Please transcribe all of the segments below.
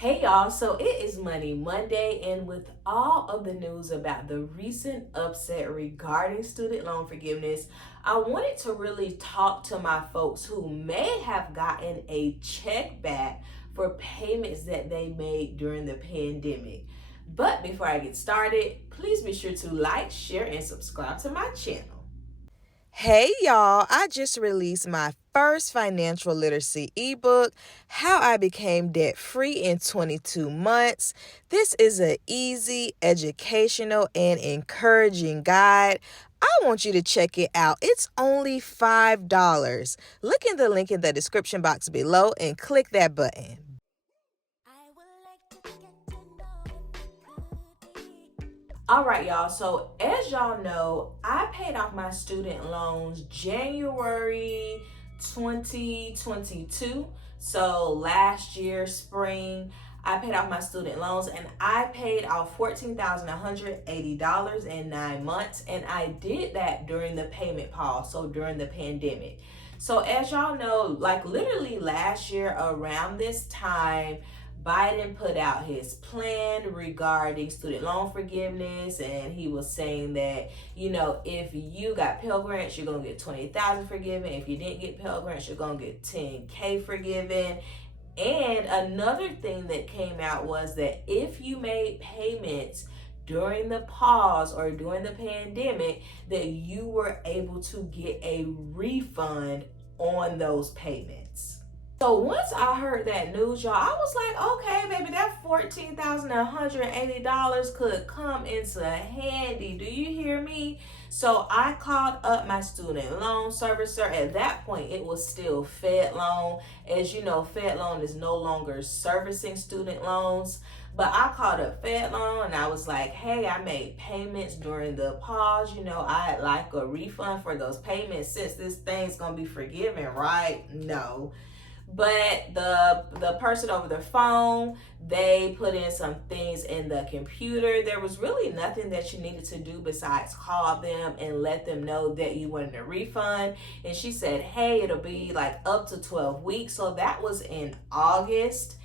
Hey y'all, so it is Money Monday, and with all of the news about the recent upset regarding student loan forgiveness, I wanted to really talk to my folks who may have gotten a check back for payments that they made during the pandemic. But before I get started, please be sure to like, share, and subscribe to my channel. Hey y'all, I just released my first financial literacy ebook, How I Became Debt Free in 22 Months. This is an easy, educational, and encouraging guide. I want you to check it out. It's only $5. Look in the link in the description box below and click that button. All right, y'all. So, as y'all know, I paid off my student loans January 2022. So, last year, spring, I paid off my student loans and I paid off $14,180 in 9 months. And I did that during the payment pause, so during the pandemic. So, as y'all know, like literally last year around this time, Biden put out his plan regarding student loan forgiveness, and he was saying that, if you got Pell Grants, you're gonna get 20,000 forgiven. If you didn't get Pell Grants, you're gonna get 10K forgiven. And another thing that came out was that if you made payments during the pause or during the pandemic, that you were able to get a refund on those payments. So once I heard that news, y'all, I was like, okay, baby, that $14,180 could come into handy. Do you hear me? So I called up my student loan servicer. At that point, it was still Fed Loan. As you know, Fed Loan is no longer servicing student loans. But I called up Fed Loan and I was like, hey, I made payments during the pause. I'd like a refund for those payments since this thing's going to be forgiven, right? No. But the person over the phone, they put in some things in the computer. There was really nothing that you needed to do besides call them and let them know that you wanted a refund. And she said, hey, it'll be like up to 12 weeks. So that was in August.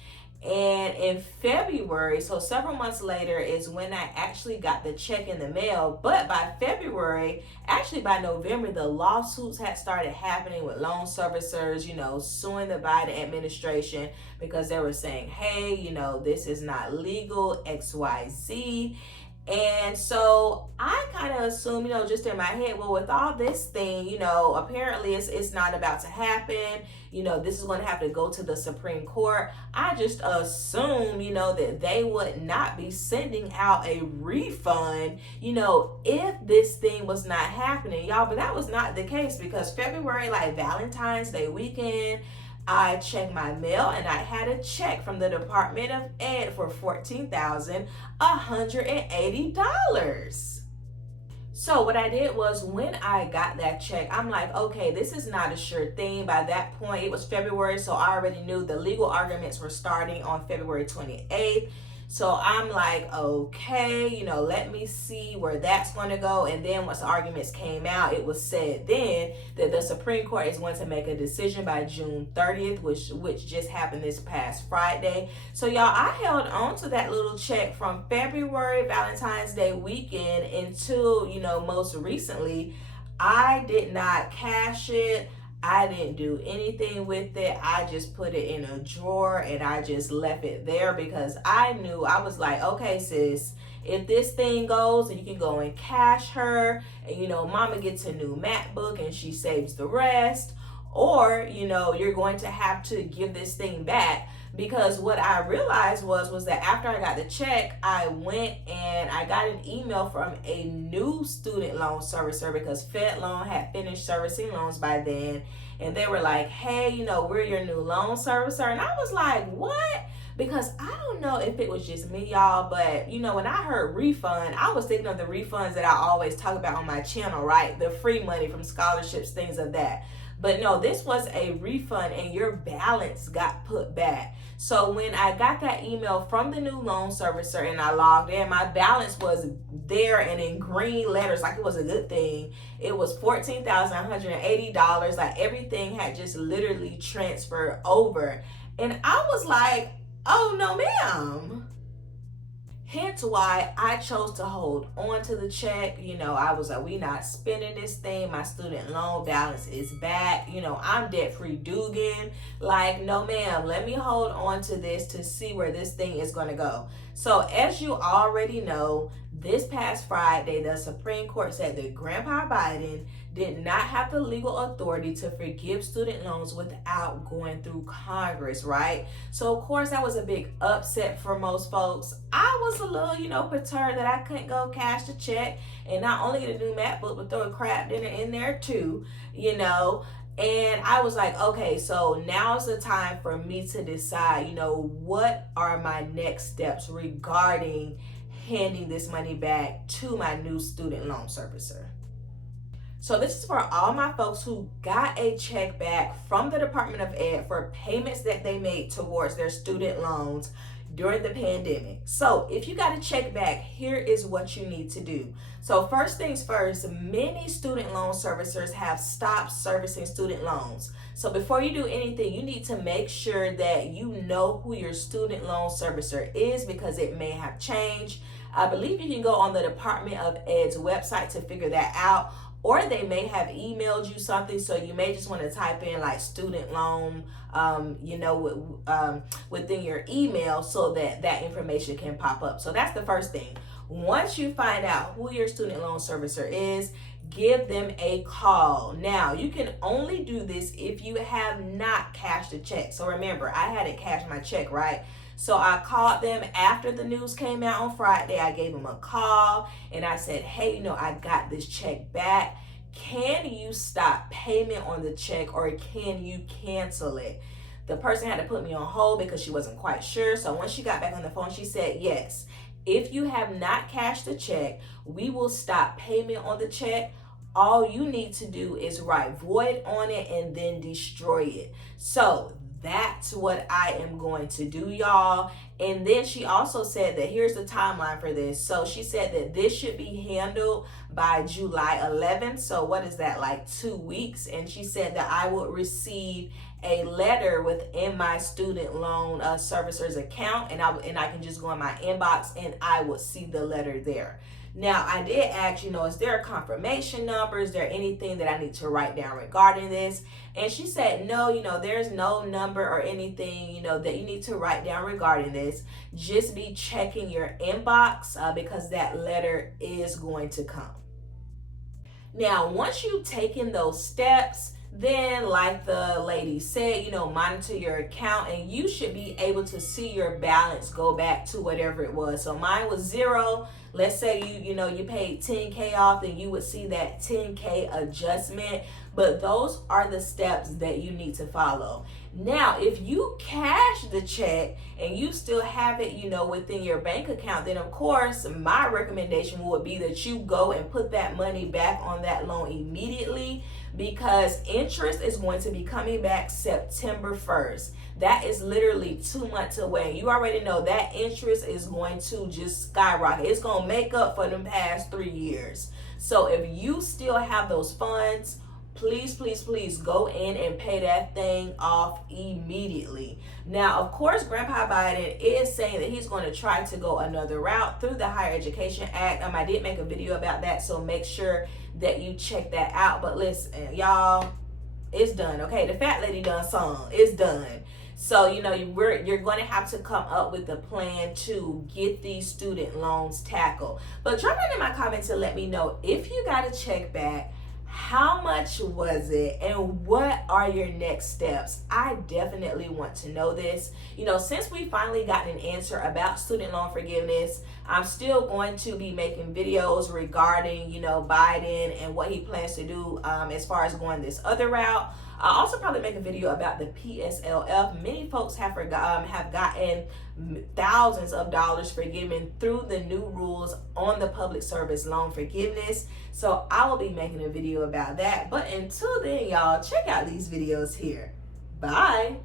And in February, so several months later, is when I actually got the check in the mail. But by February, actually by November, the lawsuits had started happening with loan servicers, suing the Biden administration because they were saying, hey, this is not legal, XYZ. And so I kind of assume, just in my head, well, with all this thing, apparently it's not about to happen. This is going to have to go to the Supreme Court. I just assume, that they would not be sending out a refund, if this thing was not happening, y'all. But that was not the case because February, like Valentine's Day weekend, I checked my mail and I had a check from the Department of Ed for $14,180. So what I did was when I got that check, I'm like, okay, this is not a sure thing. By that point, it was February, so I already knew the legal arguments were starting on February 28th. So I'm like, okay, let me see where that's going to go. And then once the arguments came out, it was said then that the Supreme Court is going to make a decision by June 30th, which just happened this past Friday. So y'all, I held on to that little check from February Valentine's Day weekend until, most recently. I did not cash it. I didn't do anything with it. I just put it in a drawer and I just left it there because I knew, I was like, okay, sis, if this thing goes and you can go and cash her and, mama gets a new MacBook and she saves the rest, or, you're going to have to give this thing back. Because what I realized was that after I got the check, I went and I got an email from a new student loan servicer because Fed Loan had finished servicing loans by then. And they were like, hey, we're your new loan servicer. And I was like, what? Because I don't know if it was just me, y'all, but when I heard refund, I was thinking of the refunds that I always talk about on my channel, right? The free money from scholarships, things of that. But no, this was a refund and your balance got put back. So when I got that email from the new loan servicer and I logged in, my balance was there and in green letters, like it was a good thing. It was $14,180. Like everything had just literally transferred over. And I was like, Oh, no, ma'am. Hence why I chose to hold on to the check. I was like, we not spending this thing. My student loan balance is back. I'm debt free Duggan. Like, no ma'am, let me hold on to this to see where this thing is going to go. So as you already know, this past Friday, the Supreme Court said that Grandpa Biden did not have the legal authority to forgive student loans without going through Congress, right? So, of course, that was a big upset for most folks. I was a little, perturbed that I couldn't go cash the check and not only get a new MacBook, but throw a crab dinner in there too, And I was like, okay, so now's the time for me to decide, what are my next steps regarding handing this money back to my new student loan servicer. So this is for all my folks who got a check back from the Department of Ed for payments that they made towards their student loans during the pandemic. So if you got a check back, here is what you need to do. So first things first, many student loan servicers have stopped servicing student loans. So before you do anything, you need to make sure that you know who your student loan servicer is, because it may have changed. I believe you can go on the Department of Ed's website to figure that out, or they may have emailed you something, so you may just want to type in like student loan, within your email so that that information can pop up. So that's the first thing. Once you find out who your student loan servicer is, give them a call. Now, you can only do this if you have not cashed a check. So remember, I hadn't cashed my check, right? So I called them after the news came out on Friday. I gave them a call and I said, hey, I got this check back. Can you stop payment on the check, or can you cancel it? The person had to put me on hold because she wasn't quite sure. So once she got back on the phone, she said, yes, if you have not cashed the check, we will stop payment on the check. All you need to do is write void on it and then destroy it. So that's what I am going to do, y'all. And then she also said that here's the timeline for this. So she said that this should be handled by July 11th. So what is that, like 2 weeks? And she said that I would receive a letter within my student loan servicer's account, and I can just go in my inbox and I would see the letter there. Now, I did ask, is there a confirmation number? Is there anything that I need to write down regarding this? And she said, no, there's no number or anything, that you need to write down regarding this. Just be checking your inbox because that letter is going to come. Now, once you've taken those steps, then like the lady said, monitor your account and you should be able to see your balance go back to whatever it was. So mine was 0. Let's say you paid 10K off, and you would see that 10K adjustment. But those are the steps that you need to follow. Now, if you cash the check and you still have it, within your bank account, then of course, my recommendation would be that you go and put that money back on that loan immediately, because interest is going to be coming back September 1st. That is literally 2 months away. You already know that interest is going to just skyrocket. It's going to make up for the past 3 years. So if you still have those funds, please, please, please go in and pay that thing off immediately. Now, of course, Grandpa Biden is saying that he's going to try to go another route through the Higher Education Act. I did make a video about that, so make sure that you check that out. But listen, y'all, it's done, okay? The fat lady done sung. It's done. So, you're going to have to come up with a plan to get these student loans tackled. But drop it in my comments and let me know if you got a check back. How much was it, and what are your next steps? I definitely want to know this. Since we finally got an answer about student loan forgiveness, I'm still going to be making videos regarding, Biden and what he plans to do as far as going this other route. I'll also probably make a video about the PSLF. Many folks have gotten thousands of dollars forgiven through the new rules on the public service loan forgiveness. So I will be making a video about that. But until then, y'all, check out these videos here. Bye.